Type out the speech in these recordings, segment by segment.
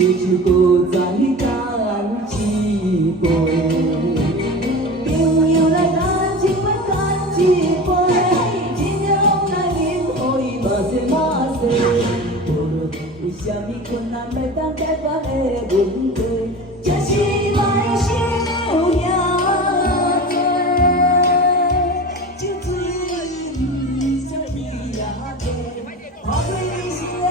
烧酒搁再干一杯，朋友来干一杯，干一杯，一两来饮，互伊嘛西嘛西。无论为什么困难袂当解决的问题，这是来想遐多，酒醉不知天涯地，看开你是的。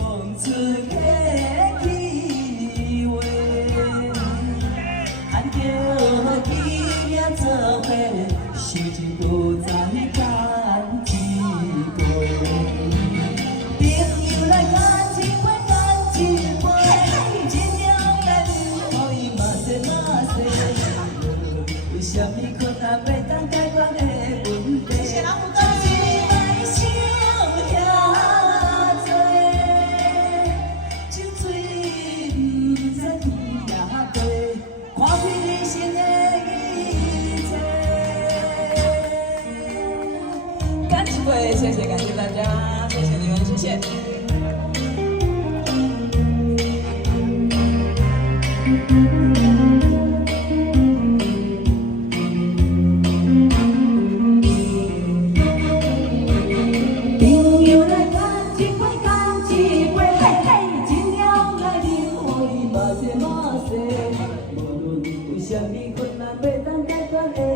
讲出客气话，含着纪念做伙，烧酒搁再干一杯。朋友来干一杯，干一杯，一两来饮，互伊嘛西嘛西。为什么困难袂当解决的问题？谢谢，感谢大家，谢谢你们，谢谢。朋友来干一杯，干一杯，嘿嘿，一两来饮，互伊嘛西嘛西。无论为什么困难袂当解决的。